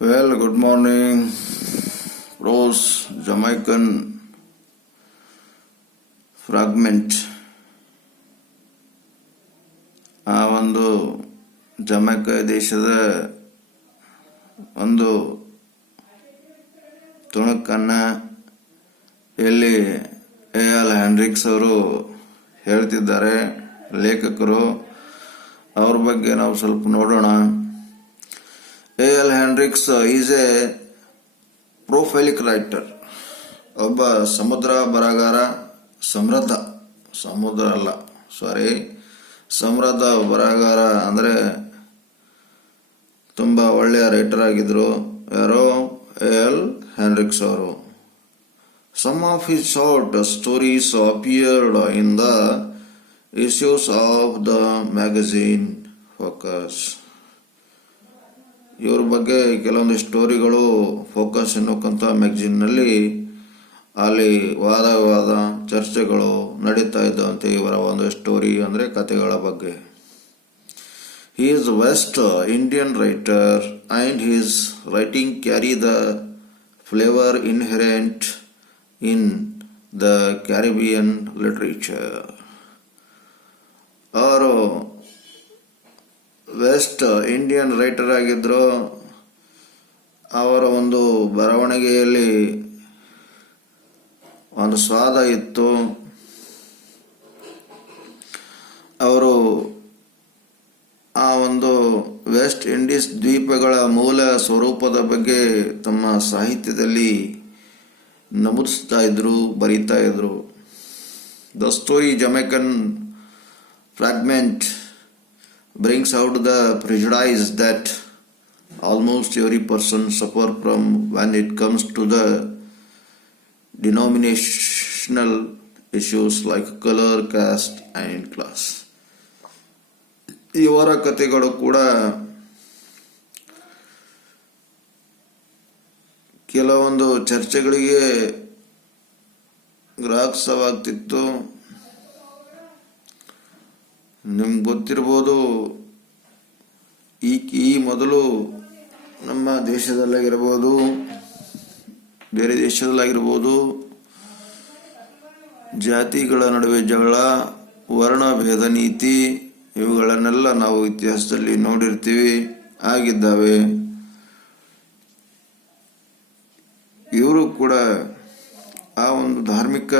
Well, good morning. Rose Jamaican fragment. ಆ ಒಂದು ಜಮೈಕ ದೇಶದ ಒಂದು ತುಣುಕನ್ನ ಇಲ್ಲಿ ಎಲ್ ಹೆನ್ರಿಕ್ಸ್ ಅವರು ಹೇಳ್ತಿದ್ದಾರೆ, ಲೇಖಕರು. ಅವ್ರ ಬಗ್ಗೆ ನಾವು ಸ್ವಲ್ಪ ನೋಡೋಣ. L Henriques is A ಪ್ರೊಫೈಲಿಕ್ writer, ಒಬ್ಬ ಸಮುದ್ರ ಬರಹಗಾರ. ಸಮೃದ್ಧ ಬರಹಗಾರ ಅಂದರೆ ತುಂಬ ಒಳ್ಳೆಯ ರೈಟರ್ ಆಗಿದ್ರು. ಯಾರೋ ಎಲ್ ಹೆನ್ರಿಕ್ಸ್ ಅವರು. Some of his short stories appeared in the issues of the magazine Focus. ಇವ್ರ ಬಗ್ಗೆ ಕೆಲವೊಂದು ಸ್ಟೋರಿಗಳು ಫೋಕಸ್ ಎನ್ನುವಂಥ ಮ್ಯಾಗಝೀನ್ನಲ್ಲಿ ಅಲ್ಲಿ ವಾದ ಚರ್ಚೆಗಳು ನಡೀತಾ ಇದ್ದಂತೆ ಇವರ ಒಂದು ಸ್ಟೋರಿ ಅಂದರೆ ಕಥೆಗಳ ಬಗ್ಗೆ. He is West Indian writer and his writing carry the flavour inherent in the Caribbean literature. ಅವರು ವೆಸ್ಟ್ ಇಂಡಿಯನ್ ರೈಟರ್ ಆಗಿದ್ರು. ಅವರ ಒಂದು ಬರವಣಿಗೆಯಲ್ಲಿ ಒಂದು ಸ್ವಾದ ಇತ್ತು. ಅವರು ಆ ಒಂದು ವೆಸ್ಟ್ ಇಂಡೀಸ್ ದ್ವೀಪಗಳ ಮೂಲ ಸ್ವರೂಪದ ಬಗ್ಗೆ ತಮ್ಮ ಸಾಹಿತ್ಯದಲ್ಲಿ ನಮೂದಿಸ್ತಾ ಇದ್ರು, ಬರೀತಾ ಇದ್ರು. The story Jamaican fragment brings out the prejudice that almost every person suffer from when it comes to the denominational issues like color, caste and class. ಇವರ ಕಥೆಗಳು ಕೂಡ ಕೆಲವೊಂದು ಚರ್ಚೆಗಳಿಗೆ ಗ್ರಾಹಕವಾಗ್ತಿತ್ತು. ನಿಮ್ಗೆ ಗೊತ್ತಿರ್ಬೋದು, ಈ ಮೊದಲು ನಮ್ಮ ದೇಶದಲ್ಲಾಗಿರ್ಬೋದು, ಬೇರೆ ದೇಶದಲ್ಲಾಗಿರ್ಬೋದು, ಜಾತಿಗಳ ನಡುವೆ ಜಗಳ, ವರ್ಣಭೇದ ನೀತಿ ಇವುಗಳನ್ನೆಲ್ಲ ನಾವು ಇತಿಹಾಸದಲ್ಲಿ ನೋಡಿರ್ತೀವಿ, ಆಗಿದ್ದಾವೆ. ಇವರು ಕೂಡ ಆ ಒಂದು ಧಾರ್ಮಿಕ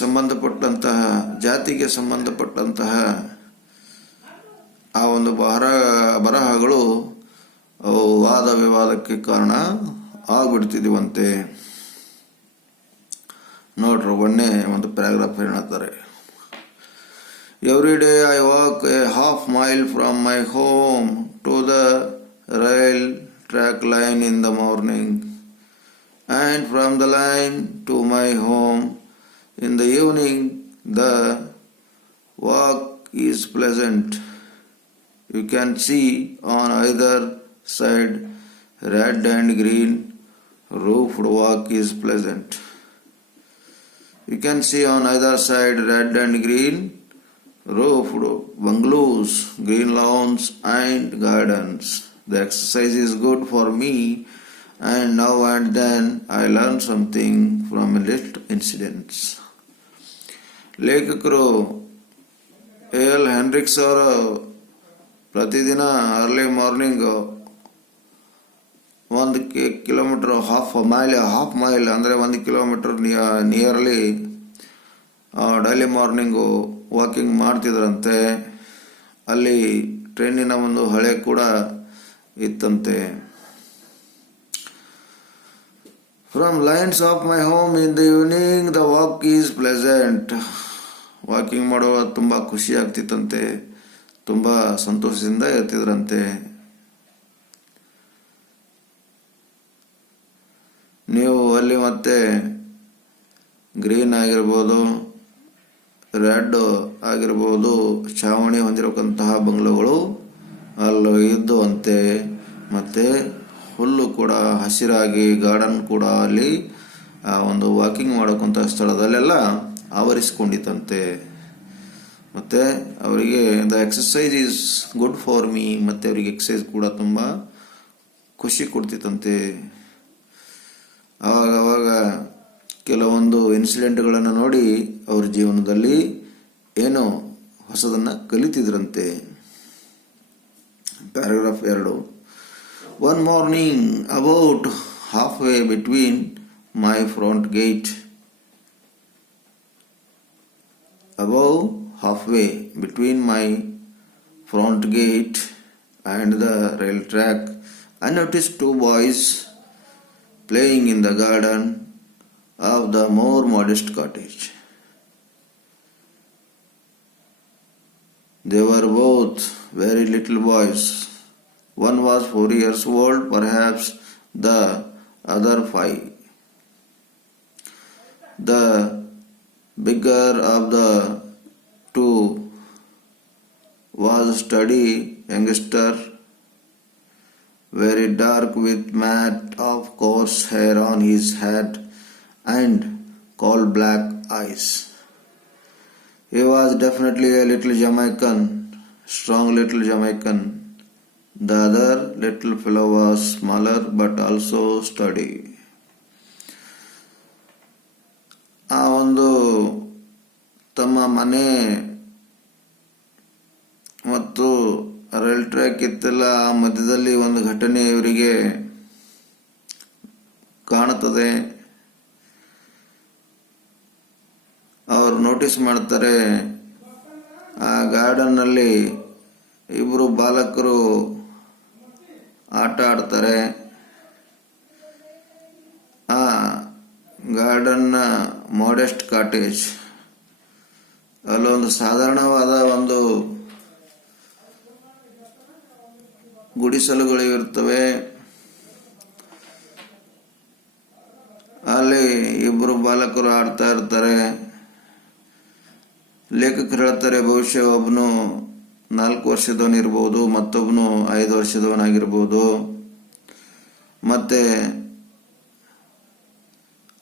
ಸಂಬಂಧಪಟ್ಟಂತಹ ಜಾತಿಗೆ ಸಂಬಂಧಪಟ್ಟಂತಹ ಆ ಒಂದು ಬರಹಗಳು ವಾದ ವಿವಾದಕ್ಕೆ ಕಾರಣ ಆಗ್ಬಿಡ್ತಿದೀವಂತೆ. ನೋಡ್ರಿ, ಒಂದೇ ಒಂದು ಪ್ಯಾರಾಗ್ರಾಫ್ ಹೇಳ್ತಾರೆ. Every day I walk a half mile from my home to the rail track line in the morning and from the line to my home. In the evening, the walk is pleasant. You can see on either side red and green roofed walk is pleasant. You can see on either side red and green roofed bungalows, green lawns and gardens. The exercise is good for me, and now and then I learn something from little incidents. ಲೇಖಕರು L Henriques ಅವರು ಪ್ರತಿದಿನ early morning 1 kilometre half mile ಅಂದರೆ 1 kilometre nearly daily morning walking ಮಾಡ್ತಿದ್ರಂತೆ. ಅಲ್ಲಿ ಟ್ರೈನಿನ ಒಂದು ಹಳೆ ಕೂಡ ಇತ್ತಂತೆ. From lines of my home in the evening the walk is pleasant. Walking ಮಾಡುವ ತುಂಬ ಖುಷಿ ಆಗ್ತಿತ್ತಂತೆ, ತುಂಬ ಸಂತೋಷದಿಂದ ಇರ್ತಿದ್ರಂತೆ. ನೀವು ಅಲ್ಲಿ ಮತ್ತೆ ಗ್ರೀನ್ ಆಗಿರ್ಬೋದು, ರೆಡ್ ಆಗಿರ್ಬೋದು, ಛಾವಣಿ ಹೊಂದಿರತಕ್ಕಂತಹ ಬಂಗ್ಲೋಗಳು ಅಲ್ಲಿ ಇದ್ದು ಅಂತೆ. ಮತ್ತೆ ಹುಲ್ಲು ಕೂಡ ಹಸಿರಾಗಿ ಗಾರ್ಡನ್ ಕೂಡ ಅಲ್ಲಿ ಆ ಒಂದು ವಾಕಿಂಗ್ ಮಾಡೋಕ್ಕಂಥ ಸ್ಥಳದಲ್ಲೆಲ್ಲ ಆವರಿಸಿಕೊಂಡಿತ್ತಂತೆ. ಮತ್ತು ಅವರಿಗೆ the exercise is good for me, ಮತ್ತು ಅವರಿಗೆ ಎಕ್ಸಸೈಸ್ ಕೂಡ ತುಂಬ ಖುಷಿ ಕೊಡ್ತಿತ್ತಂತೆ. ಆವಾಗ ಕೆಲವೊಂದು ಇನ್ಸಿಡೆಂಟ್ಗಳನ್ನು ನೋಡಿ ಅವ್ರ ಜೀವನದಲ್ಲಿ ಏನೋ ಹೊಸದನ್ನು ಕಲಿತಿದ್ರಂತೆ. Paragraph 2. One morning about half way between my front gate halfway between my front gate and the rail track, I noticed two boys playing in the garden of the more modest cottage. They were both very little boys. One was 4 years old, perhaps the other 5. The bigger of the two was a sturdy youngster, very dark with mat of coarse hair on his head and coal black eyes. He was definitely a little Jamaican, strong little Jamaican. The other little fellow was smaller but also sturdy. ಆ ಒಂದು ತಮ್ಮ ಮನೆ ಮತ್ತು rail track ಇತ್ತಲ್ಲ, ಆ ಮಧ್ಯದಲ್ಲಿ ಒಂದು ಘಟನೆ ಇವರಿಗೆ ಕಾಣುತ್ತದೆ. ಅವರು ನೋಟಿಸ್ ಮಾಡ್ತಾರೆ, ಆ ಗಾರ್ಡನ್ನಲ್ಲಿ ಇಬ್ಬರು ಬಾಲಕರು ಆಟ ಆಡ್ತಾರೆ. ಆ ಗಾರ್ಡನ್ನ ಮಾಡೆಸ್ಟ್ ಕಾಟೇಜ್, ಅಲ್ಲೊಂದು ಸಾಧಾರಣವಾದ ಒಂದು ಗುಡಿಸಲುಗಳು ಇರ್ತವೆ. ಅಲ್ಲಿ ಇಬ್ಬರು ಬಾಲಕರು ಆಡ್ತಾ ಇರ್ತಾರೆ. ಲೇಖಕರು ಹೇಳ್ತಾರೆ, ಬಹುಶಃ ಒಬ್ಬನು 4 ವರ್ಷದವನಿರ್ಬೋದು, ಮತ್ತೊಬ್ಬನು 5 ವರ್ಷದವನಾಗಿರ್ಬೋದು. ಮತ್ತೆ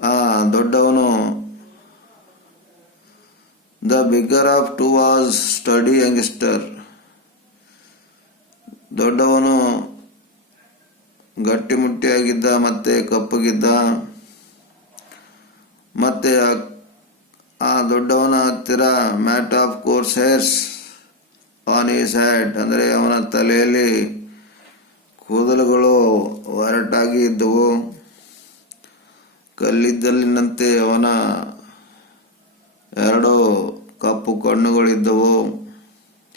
ಆ ದೊಡ್ಡವನು the bigger of two was study youngster. ದೊಡ್ಡವನು ಗಟ್ಟಿಮುಟ್ಟಿಯಾಗಿದ್ದ ಮತ್ತೆ ಕಪ್ಪಗಿದ್ದ. ಮತ್ತೆ ಆ ದೊಡ್ಡವನ ಹತ್ತಿರ mat of coarse hairs on his head, ಅಂದರೆ ಅವನ ತಲೆಯಲ್ಲಿ ಕೂದಲುಗಳು ಒರಟಾಗಿ ಇದ್ದವು. ಕಲ್ಲಿದ್ದಲಿನಂತೆ ಅವನ 2 ಕಪ್ಪು ಕಣ್ಣುಗಳಿದ್ದವು.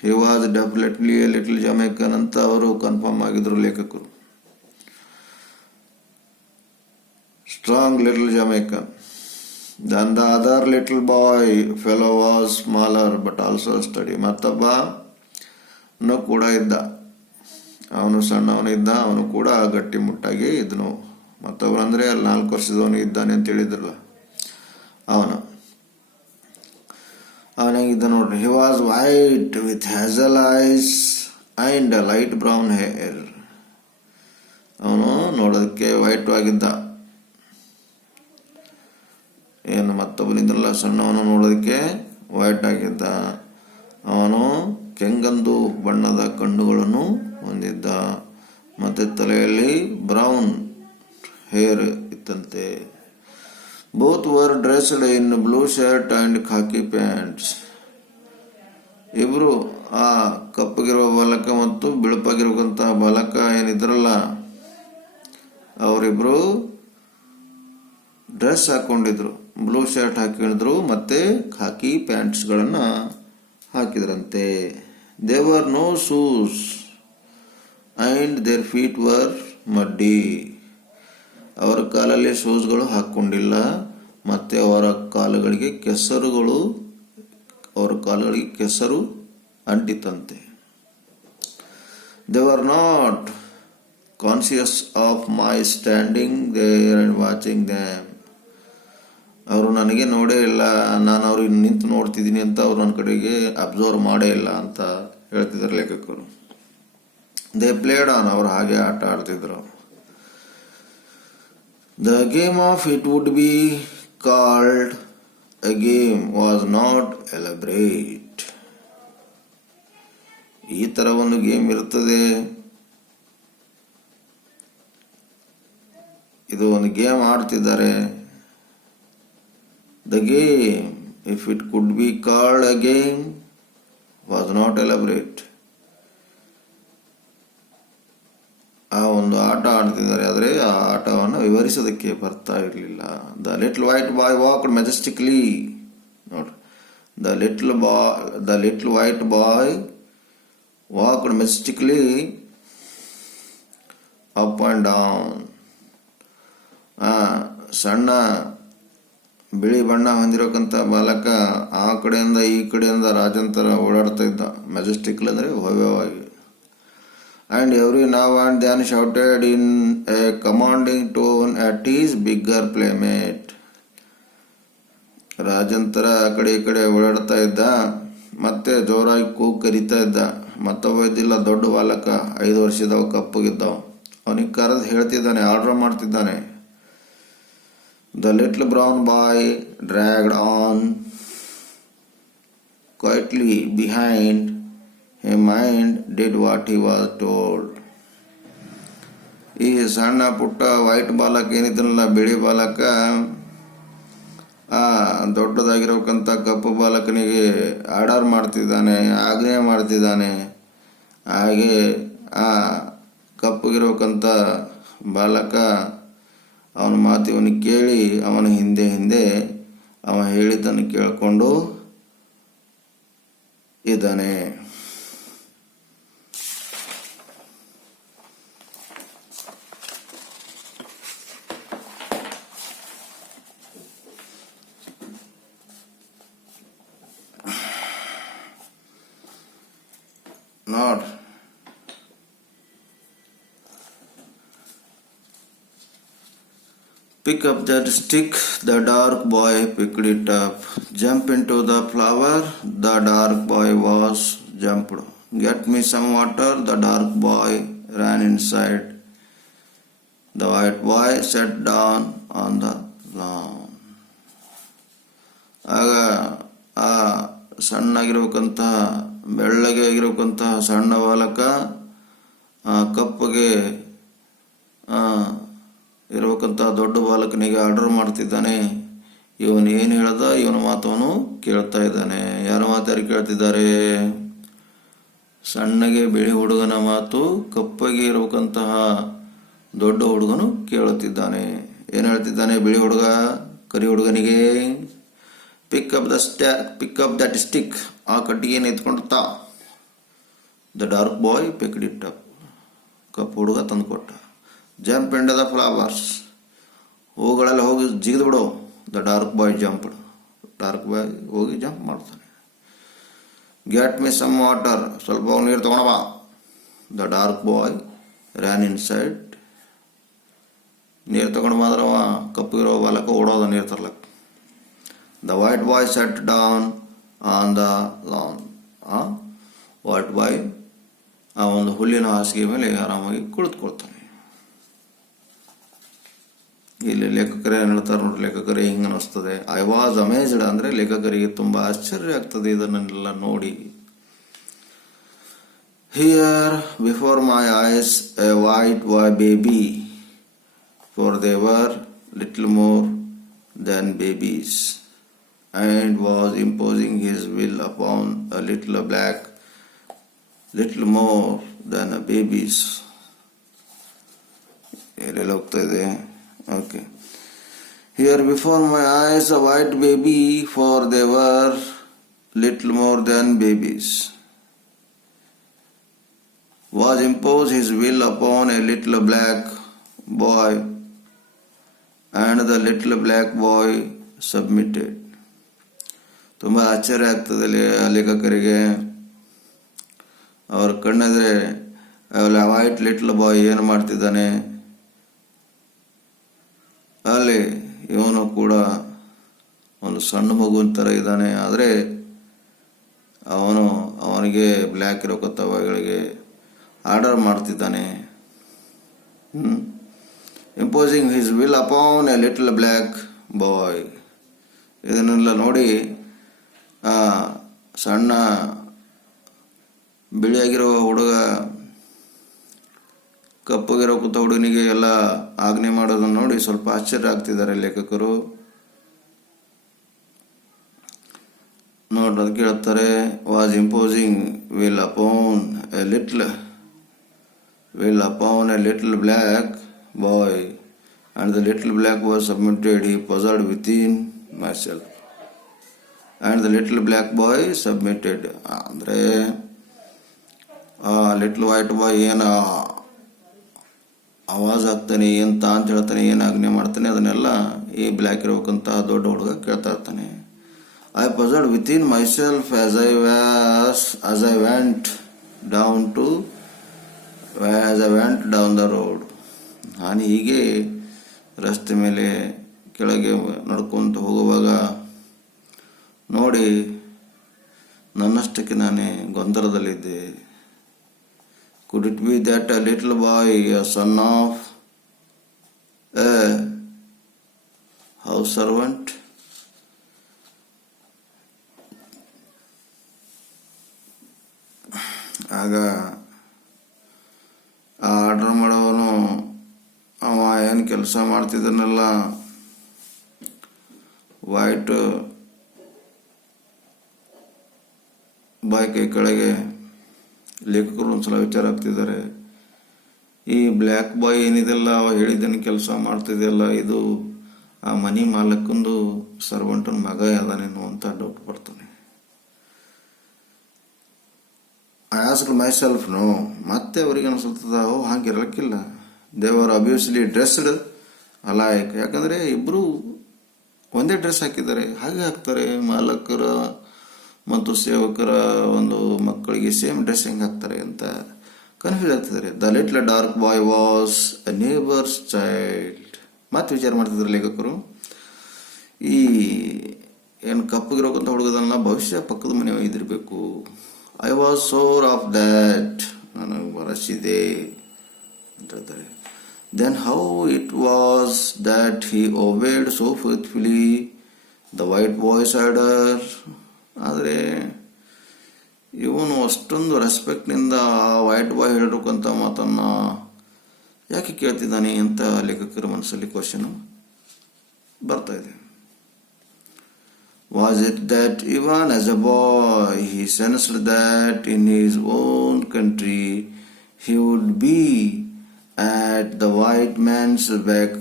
He was definitely a little Jamaican ಅಂತ ಅವರು ಕನ್ಫರ್ಮ್ ಆಗಿದ್ರು ಲೇಖಕರು. Strong little Jamaican. Then the other little boy fellow was smaller but also study. ಮತ್ತೊಬ್ಬನು ಕೂಡ ಇದ್ದ, ಅವನು ಸಣ್ಣವನಿದ್ದ, ಅವನು ಕೂಡ ಗಟ್ಟಿಮುಟ್ಟಾಗಿ ಇದ್ದನು. ಮತ್ತೊಬ್ಬರಂದ್ರೆ ಅಲ್ಲಿ 4 ವರ್ಷದವನು ಇದ್ದಾನೆ ಅಂತ ಹೇಳಿದ್ರಲ್ಲ, ಅವನಾಗಿದ್ದ ನೋಡ್ರಿ. He was white with hassle ice and light brown hair. ಅವನು ನೋಡೋದಕ್ಕೆ ವೈಟ್ ಆಗಿದ್ದ. ಏನು ಮತ್ತೊಬ್ಬನಿದ್ರಲ್ಲ ಸಣ್ಣವನು, ನೋಡೋದಕ್ಕೆ ವೈಟ್ ಆಗಿದ್ದ. ಅವನು ಕೆಂಗಂದು ಬಣ್ಣದ ಕಣ್ಣುಗಳನ್ನು ಹೊಂದಿದ್ದ, ಮತ್ತೆ ತಲೆಯಲ್ಲಿ ಬ್ರೌನ್ ಹೇರ್ ಇತ್ತಂತೆ. Both var dressed in blue shirt and khaki pants. ಇಬ್ರು, ಆ ಕಪ್ಪಗಿರುವ ಬಾಲಕ ಮತ್ತು ಬಿಳುಪಾಗಿರುವಂತ ಬಾಲಕ ಏನಿದ್ರಲ್ಲ, ಅವರಿಬ್ರು ಡ್ರೆಸ್ ಹಾಕೊಂಡಿದ್ರು, ಬ್ಲೂ ಶರ್ಟ್ ಹಾಕಿದ್ರು, ಮತ್ತೆ ಖಾಕಿ ಪ್ಯಾಂಟ್ಸ್ಗಳನ್ನ ಹಾಕಿದ್ರಂತೆ. They were no shoes and their feet were muddy. ಅವರ ಕಾಲಲ್ಲಿ ಶೂಸ್ಗಳು ಹಾಕೊಂಡಿಲ್ಲ, ಮತ್ತೆ ಅವರ ಕಾಲುಗಳಿಗೆ ಕೆಸರು ಅಂಟಿತಂತೆ. They were not conscious of my standing there and watching them. ಅವರು ನನಗೆ ನೋಡೇ ಇಲ್ಲ, ನಾನು ಅವ್ರಿಗೆ ನಿಂತು ನೋಡ್ತಿದ್ದೀನಿ ಅಂತ ಅವ್ರು ನನ್ನ ಕಡೆಗೆ ಅಬ್ಸರ್ವ್ ಮಾಡೇ ಇಲ್ಲ ಅಂತ ಹೇಳ್ತಿದ್ದಾರೆ ಲೇಖಕರು. ದೇ ಪ್ಲೇಡ್ ಆನ್, ಅವರು ಹಾಗೆ ಆಟ ಆಡ್ತಿದ್ರು. The game of it would be called a game was not elaborate. ಈ ಥರ ಒಂದು ಗೇಮ್ ಇರ್ತದೆ. ಇದು ಒಂದು ಗೇಮ್ ಆಡ್ತಿದ್ದಾರೆ. The game, if it could be called a game, was not elaborate. ಆ ಒಂದು ಆಟ ಆಡ್ತಿದ್ದಾರೆ, ಆದರೆ ಆ ಆಟವನ್ನು ವಿವರಿಸೋದಕ್ಕೆ ಬರ್ತಾ ಇರಲಿಲ್ಲ. The little white boy walked majestically. ನೋಡ್ರಿ, the little white boy walked majestically up and down. ಸಣ್ಣ ಬಿಳಿ ಬಣ್ಣ ಹೊಂದಿರೋಕಂತ ಬಾಲಕ ಆ ಕಡೆಯಿಂದ ಈ ಕಡೆಯಿಂದ ರಾಜಂತರ ಓಡಾಡ್ತಾ ಇದ್ದ. ಮೆಜೆಸ್ಟಿಕ್ಲಿ ಅಂದರೆ ಭವ್ಯವಾಗಿ. And every now and then shouted in a commanding tone at his bigger playmate. ರಾಜಂತರ ಆ ಕಡೆ ಈ ಕಡೆ ಓಡಾಡ್ತಾ ಇದ್ದ, ಮತ್ತೆ ಜೋರಾಗಿ ಕೂಗ್ ಕರೀತಾ ಇದ್ದ. ಮತ್ತೊಬ್ಬ ಇದ್ದಿಲ್ಲ, ದೊಡ್ಡ ಬಾಲಕ, 5 ವರ್ಷದವ, ಕಪ್ಪಗಿದ್ದವ. ಅವನಿಗೆ ಕರೆದು ಹೇಳ್ತಿದ್ದಾನೆ, ಆರ್ಡರ್ ಮಾಡ್ತಿದ್ದಾನೆ. The little brown boy dragged on quietly behind him and did what he was told. ಈ ಸಣ್ಣ ಪುಟ್ಟ ವೈಟ್ ಬಾಲಕ ಏನಿದ್ದನಲ್ಲ, ಬಿಳಿ ಬಾಲಕ, ದೊಡ್ಡದಾಗಿರೋಕಂತ ಕಪ್ಪು ಬಾಲಕನಿಗೆ ಆರ್ಡರ್ ಮಾಡ್ತಿದ್ದಾನೆ, ಆಜ್ಞೆ ಮಾಡ್ತಿದ್ದಾನೆ. ಹಾಗೆ ಆ ಕಪ್ಪಗಿರೋಕಂತ ಬಾಲಕ ಅವನ ಮಾತು ಇವನಿಗೆ ಕೇಳಿ ಅವನ ಹಿಂದೆ ಹಿಂದೆ ಅವ ಹೇಳಿದ್ದನ್ನು ಕೇಳಿಕೊಂಡು ಇದ್ದಾನೆ. Not pick up that stick, the dark boy picked it up. Jump into the flower, the dark boy was jumped. Get me some water, the dark boy ran inside. The white boy sat down on the lawn. ಆಗ ಆ ಸಣ್ಣಾಗಿರ್ಬೇಕಂತಹ ಬೆಳ್ಳಗೆ ಆಗಿರ್ಬೇಕಂತಹ ಸಣ್ಣ ಬಾಲಕ ಕಪ್ಪಗೆ ಇರ್ಬೇಕಂತ ದೊಡ್ಡ ಬಾಲಕನಿಗೆ order ಮಾಡ್ತಿದ್ದಾನೆ. ಇವನು ಏನು ಹೇಳ್ದ, ಇವನ ಮಾತವನು ಕೇಳ್ತಾ ಇದ್ದಾನೆ. ಯಾರ ಮಾತು ಯಾರು ಕೇಳ್ತಿದ್ದಾರೆ? ಸಣ್ಣಗೆ ಬಿಳಿ ಹುಡುಗನ ಮಾತು ಕಪ್ಪಗೆ ಇರಬೇಕಂತಹ ದೊಡ್ಡ ಹುಡುಗನು ಕೇಳುತ್ತಿದ್ದಾನೆ. ಏನು ಹೇಳ್ತಿದ್ದಾನೆ ಬಿಳಿ ಹುಡುಗ ಕರಿ ಹುಡುಗನಿಗೆ? ಪಿಕ್ ಅಪ್ ದಟ್ ಸ್ಟಿಕ್, ಆ ಕಟ್ಟಿಗೆಯನ್ನು ಎತ್ಕೊಂಡು ತಾ. The dark boy picked it up, ಕಪ್ಪು ಹುಡುಗ ತಂದು ಕೊಟ್ಟ. ಜಂಪ್ ಇಂಟ ದ ಫ್ಲವರ್ಸ್, ಹೂಗಳಲ್ಲಿ ಹೋಗಿ ಜಿಗಿದು ಬಿಡು. The dark boy jumped, dark boy ಹೋಗಿ ಜಂಪ್ ಮಾಡ್ತಾನೆ. ಗೆಟ್ ಮಿ ಸಮ್ ವಾಟರ್, ಸ್ವಲ್ಪ ನೀರು ತಗೊಂಡ ಬಾ. The dark boy ran inside, ನೀರು ತಗೊಂಡು ಮಾತ್ರವ ಕಪ್ಪಗಿರೋ ಬಾಲಕ ಓಡೋದ ನೀರು ತರ್ಲಕ್ಕ. The white boy set down on the lawn, white boy ಆ ಒಂದು ಹುಲ್ಲಿನ ಹಾಸಿಗೆ ಮೇಲೆ ಆರಾಮಾಗಿ ಕುಳಿತುಕೊಳ್ತಾನೆ. ಇಲ್ಲಿ ಲೇಖಕರೇ ಹೇಳ್ತಾರೆ ನೋಡ್ರಿ, ಲೇಖಕರೇ ಹಿಂಗೆ ಅನ್ನಿಸ್ತದೆ. ಐ ವಾಸ್ ಅಮೇಜ್ಡ್ ಅಂದರೆ ಲೇಖಕರಿಗೆ ತುಂಬ ಆಶ್ಚರ್ಯ ಆಗ್ತದೆ ಇದನ್ನೆಲ್ಲ ನೋಡಿ. Here before my ice A white boy baby, for they were little more than babies, and was imposing his will upon a little more than a babies. ಎಲ್ಲೆಲ್ಲ ಹೋಗ್ತಾ ಇದೆ? Okay. Here before my eyes a white baby, for they were little more than babies, was impose his will upon a little black boy, and the little black boy submitted. ತುಂಬ ಆಶ್ಚರ್ಯ ಆಗ್ತದೆ ಲೇಖಕರಿಗೆ. ಅವ್ರ ಕಣ್ಣೆದ್ರೆ white little ಬಾಯ್ ಏನು ಮಾಡ್ತಿದ್ದಾನೆ, ಅಲ್ಲಿ ಇವನು ಕೂಡ ಒಂದು ಸಣ್ಣ ಮಗುವಿನ ಥರ ಇದ್ದಾನೆ. ಆದರೆ ಅವನಿಗೆ ಬ್ಲ್ಯಾಕ್ ಇರೋ ಬಾಯ್ಗಳಿಗೆ ಆರ್ಡರ್ ಮಾಡ್ತಿದ್ದಾನೆ. Imposing his will upon a little black boy. ಇದನ್ನೆಲ್ಲ ನೋಡಿ ಸಣ್ಣ ಬಿಳಿಯಾಗಿರೋ ಹುಡುಗ ಕಪ್ಪಗಿರೋ ಕೂತ ಹುಡುಗನಿಗೆ ಎಲ್ಲ ಆಜ್ಞೆ ಮಾಡೋದನ್ನು ನೋಡಿ ಸ್ವಲ್ಪ ಆಶ್ಚರ್ಯ ಆಗ್ತಿದ್ದಾರೆ ಲೇಖಕರು. ನೋಡ್ರಿ ಅದಕ್ಕೆ ಹೇಳ್ತಾರೆ, was imposing will upon a little black boy and the little black was submitted. He puzzled within myself and the little black boy submitted. ಅಂದರೆ ಲಿಟ್ಲ್ ವೈಟ್ ಬಾಯ್ ಏನು ಆವಾಜ್ ಆಗ್ತಾನೆ, ಏನು ಅಂತ ಹೇಳ್ತಾನೆ, ಏನು ಆಜ್ಞೆ ಮಾಡ್ತಾನೆ, ಅದನ್ನೆಲ್ಲ ಈ ಬ್ಲ್ಯಾಕ್ ಇರ್ಬೇಕಂತ ದೊಡ್ಡ ಹುಡುಗ ಕೇಳ್ತಾ ಇರ್ತಾನೆ. I puzzled within myself as I went down the road. ನಾನು ಹೀಗೆ ರಸ್ತೆ ಮೇಲೆ ಕೆಳಗೆ ನಡ್ಕೊಂತ ಹೋಗುವಾಗ ನೋಡಿ ನನ್ನಷ್ಟಕ್ಕೆ ನಾನೇ ಗೊಂದಲದಲ್ಲಿದ್ದೆ. Could it be that a little boy, a son of a house servant? ಆಗ ಆರ್ಡರ್ ಮಾಡೋವನು ಅವ ಏನು ಕೆಲಸ ಮಾಡ್ತಿದ್ದನೆಲ್ಲ ವೈಟ್ ಬಾಯ್ ಕೈ ಕೆಳಗೆ ಲೇಖಕರು ಒಂದ್ಸಲ ವಿಚಾರ ಆಗ್ತಿದ್ದಾರೆ. ಈ ಬ್ಲ್ಯಾಕ್ ಬಾಯ್ ಏನಿದೆಲ್ಲ ಅವ ಹೇಳಿದ್ದನ್ನು ಕೆಲಸ ಮಾಡ್ತಿದೆಯಲ್ಲ, ಇದು ಆ ಮನಿ ಮಾಲಕ್ಕಂದು ಸರ್ವೆಂಟನ ಮಗ ಯಾವ್ದಾನೇನು ಅಂತ ಡೌಟ್ ಬರ್ತಾನೆ. I asked myself no. ಮತ್ತೆ ಅವರಿಗೆ ಅನಿಸುತ್ತದ, ಹಾಗಿರಲಿಕ್ಕಿಲ್ಲ. They were obviously dressed alike. ಯಾಕಂದರೆ ಇಬ್ಬರು ಒಂದೇ ಡ್ರೆಸ್ ಹಾಕಿದ್ದಾರೆ, ಹಾಗೆ ಹಾಕ್ತಾರೆ. ಮಾಲಕರ ಮತ್ತು ಸೇವಕರ ಒಂದು ಮಕ್ಕಳಿಗೆ ಸೇಮ್ ಡ್ರೆಸ್ ಹೆಂಗೆ ಹಾಕ್ತಾರೆ ಅಂತ ಕನ್ಫ್ಯೂಸ್ ಆಗ್ತಿದ್ದಾರೆ. The little dark boy was A neighbours child. ಮತ್ತೆ ವಿಚಾರ ಮಾಡ್ತಿದ್ದಾರೆ ಲೇಖಕರು, ಈ ಏನು ಕಪ್ಪಗಿರೋಕಂತ ಹುಡುಗದನ್ನ ಭವಿಷ್ಯ ಪಕ್ಕದ ಮನೆ ಇದಿರಬೇಕು. I was sure of that. ನನಗೆ ಬರಸಿದೆ ಅಂತ ಹೇಳ್ತಾರೆ. Then how it was that he obeyed so faithfully the white boy's order. ಆದರೆ ಇವನು ಅಷ್ಟೊಂದು ರೆಸ್ಪೆಕ್ಟ್ನಿಂದ ಆ ವೈಟ್ ಬಾಯ್ ಹೇಳಿರೋಕ್ಕಂಥ ಮಾತನ್ನು ಯಾಕೆ ಕೇಳ್ತಿದ್ದಾನೆ ಅಂತ ಲೇಖಕರ ಮನಸ್ಸಲ್ಲಿ ಕ್ವಶನ್ ಬರ್ತಾ ಇದೆ. Was it that even as a boy he sensed that in his own country he would be at the white man's beck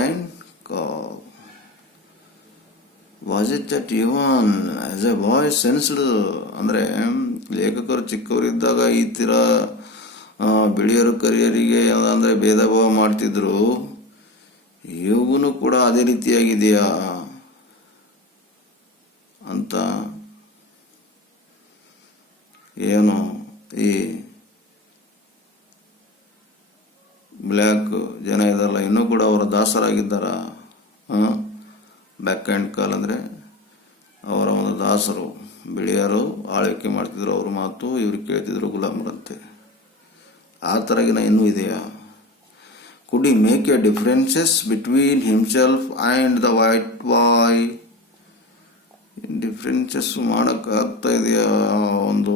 and call? Was it that even as a boy sensed? ಅಂದರೆ ಲೇಖಕರು ಚಿಕ್ಕವರಿದ್ದಾಗ ಈ ಥರ ಬಿಳಿಯರು ಕರಿಯರಿಗೆ ಅಂದರೆ ಭೇದ ಭಾವ ಮಾಡ್ತಿದ್ರು, ಇವಾಗೂ ಕೂಡ ಅದೇ ರೀತಿಯಾಗಿದೆಯಾ ಅಂತ ಏನು ಈ ಬ್ಲ್ಯಾಕ್ ಜನ ಇದಾರಲ್ಲ ಇನ್ನೂ ಕೂಡ ಅವರ ದಾಸರಾಗಿದ್ದಾರ. ಬ್ಯಾಕ್ ಆ್ಯಂಡ್ ಕಾಲ್ ಅಂದರೆ ಅವರ ಒಂದು ದಾಸರು, ಬಿಳಿಯರು ಆಳ್ವಿಕೆ ಮಾಡ್ತಿದ್ರು, ಅವ್ರ ಮಾತು ಇವ್ರು ಕೇಳ್ತಿದ್ರು ಗುಲಾಮರಂತೆ. ಆ ಥರಗಿನ ಇನ್ನೂ ಇದೆಯಾ? Could he make a differences between himself and the white boy? Differences ಮಾಡೋಕ್ಕಾಗ್ತಾ ಇದೆಯಾ ಒಂದು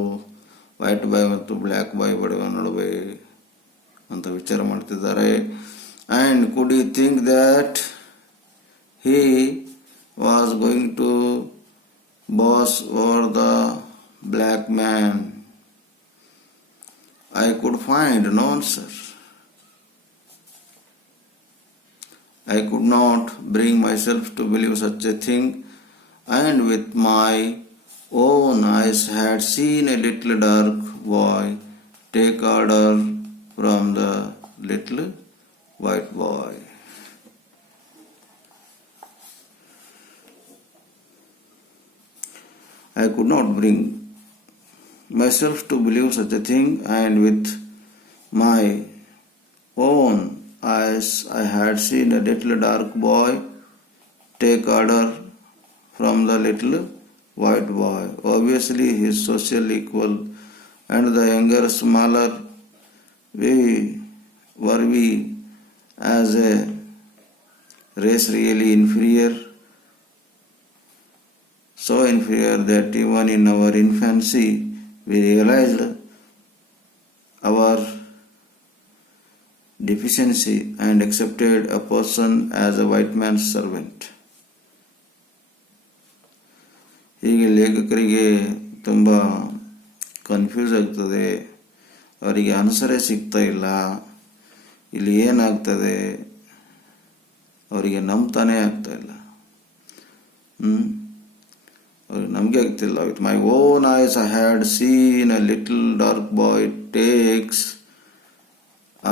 ವೈಟ್ ಬಾಯ್ ಮತ್ತು ಬ್ಲ್ಯಾಕ್ ಬಾಯ್ ಬಡವ ನಡುವೆ ಅಂತ ವಿಚಾರ ಮಾಡ್ತಿದ್ದಾರೆ. And could you think that he was going to boss over the black man? I could find no answer. I could not bring myself to believe such a thing, and with my own eyes had seen a little dark boy take order from the little white boy. I could not bring myself to believe such a thing, and with my own eyes I had seen a little dark boy take order from the little white boy. Obviously his social equal, and the younger smaller were we as a race really inferior? so inferior that even in our infancy we realized our deficiency and accepted a person as a white man's servant. ಹೀಗೆ ಲೇಖಕರಿಗೆ ತುಂಬ confuse ಆಗ್ತದೆ, ಅವರಿಗೆ ಆನ್ಸರೇ ಸಿಗ್ತಾ ಇಲ್ಲ. ಇಲ್ಲಿ ಏನಾಗ್ತದೆ ಅವರಿಗೆ ನಂಬ್ತಾನೆ ಆಗ್ತಾ ಇಲ್ಲ. ಅವ್ರಿಗೆ ನಂಬಿಕೆ ಆಗ್ತಿಲ್ಲ. With my own eyes I had seen a little dark boy takes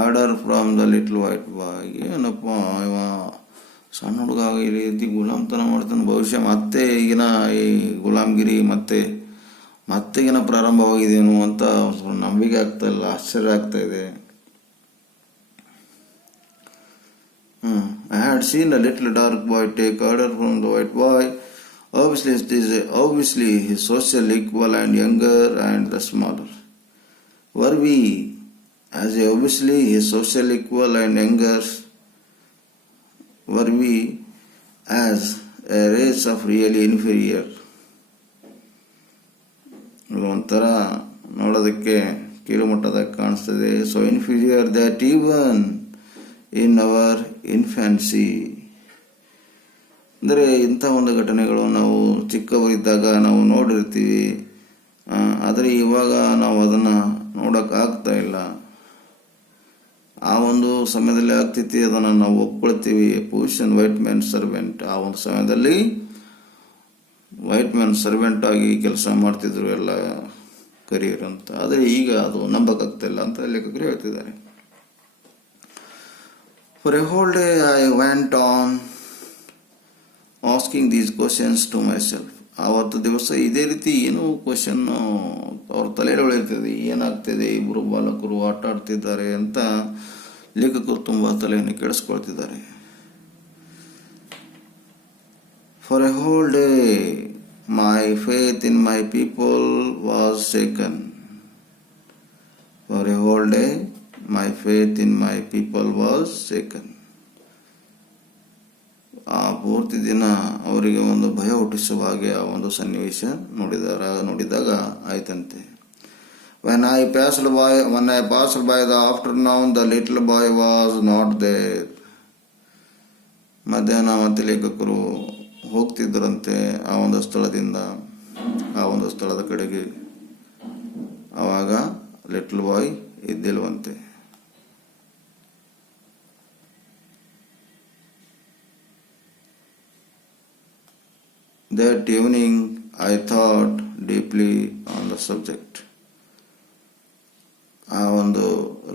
order from the little white boy. ಏನಪ್ಪ ಇವ ಸಣ್ಣ ಹುಡುಗ ಇಲ್ಲಿ ಎದ್ದು ಗುಲಾಮ್ತನ ಮಾಡ್ತಾನೆ, ಬಹುಶಃ ಮತ್ತೆ ಈಗಿನ ಈ ಗುಲಾಮ್ಗಿರಿ ಮತ್ತೆ ಈಗಿನ ಪ್ರಾರಂಭವಾಗಿದೇನು ಅಂತ ನಂಬಿಕೆ ಆಗ್ತಾ ಇಲ್ಲ, ಆಶ್ಚರ್ಯ ಆಗ್ತಾ ಇದೆ. I had seen a little dark boy take order from the white boy. Obviously his social equal and younger and the smaller. Were we as obviously his social equal and younger? Were we as a race of really inferior? ಒಂಥರ ನೋಡೋದಕ್ಕೆ ಕೀಳುಮಟ್ಟದಾಗ ಕಾಣಿಸ್ತದೆ. So inferior that even in our infancy. ಅಂದರೆ ಇಂಥ ಒಂದು ಘಟನೆಗಳು ನಾವು ಚಿಕ್ಕವರಿದ್ದಾಗ ನಾವು ನೋಡಿರ್ತೀವಿ, ಆದರೆ ಇವಾಗ ನಾವು ಅದನ್ನು ನೋಡೋಕ್ಕಾಗ್ತಾ ಇಲ್ಲ. ಆ ಒಂದು ಸಮಯದಲ್ಲಿ ಆಗ್ತೈತಿ, ಅದನ್ನು ನಾವು ಒಪ್ಕೊಳ್ತೀವಿ. ಪೊಸಿಷನ್ ವೈಟ್ ಮ್ಯಾನ್ ಸರ್ವೆಂಟ್, ಆ ಒಂದು ಸಮಯದಲ್ಲಿ ವೈಟ್ ಮ್ಯಾನ್ ಸರ್ವೆಂಟ್ ಆಗಿ ಕೆಲಸ ಮಾಡ್ತಿದ್ರು ಎಲ್ಲ ಕರಿಯರ್ ಅಂತ. ಆದರೆ ಈಗ ಅದು ನಂಬಕ್ಕಾಗ್ತಾ ಇಲ್ಲ ಅಂತ ಲೇಖಕರು ಹೇಳ್ತಿದ್ದಾರೆ. For a whole day I went on asking these questions to myself. ಆವತ್ತು ದಿವಸ ಇದೇ ರೀತಿ ಏನೋ ಕ್ವಶನ್ ಅವ್ರ ತಲೆಯಲ್ಲಿ ಉಳಿರ್ತದೆ, ಏನಾಗ್ತಿದೆ, ಇಬ್ಬರು ಬಾಲಕರು ಆಟ ಆಡ್ತಿದ್ದಾರೆ ಅಂತ ಲೇಖಕರು ತುಂಬ ತಲೆಯನ್ನು ಕೆಡಿಸ್ಕೊಳ್ತಿದ್ದಾರೆ. For a whole day my faith in my people was shaken. For a whole day my faith in my people was shaken. ಆ ಪೂರ್ತಿ ದಿನ ಅವರಿಗೆ ಒಂದು ಭಯ ಹುಟ್ಟಿಸುವ ಹಾಗೆ ಆ ಒಂದು ಸನ್ನಿವೇಶ ನೋಡಿದಾಗ ಆಯ್ತಂತೆ. When I passed by the afternoon, the little boy was not there. ಮಧ್ಯಾಹ್ನ ಮತ್ತೆ ಲೇಖಕರು ಹೋಗ್ತಿದ್ದರಂತೆ ಆ ಒಂದು ಸ್ಥಳದಿಂದ ಆ ಒಂದು ಸ್ಥಳದ ಕಡೆಗೆ. ಆವಾಗ ಲಿಟಲ್ ಬಾಯ್ ಇದ್ದಿಲ್ವಂತೆ. That evening I thought deeply on the subject. ಆ ಒಂದು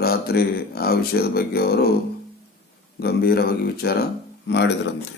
ರಾತ್ರಿ ಆ ವಿಷಯದ ಬಗ್ಗೆ ಅವರು ಗಂಭೀರವಾಗಿ ವಿಚಾರ ಮಾಡಿದ್ರಂತೆ.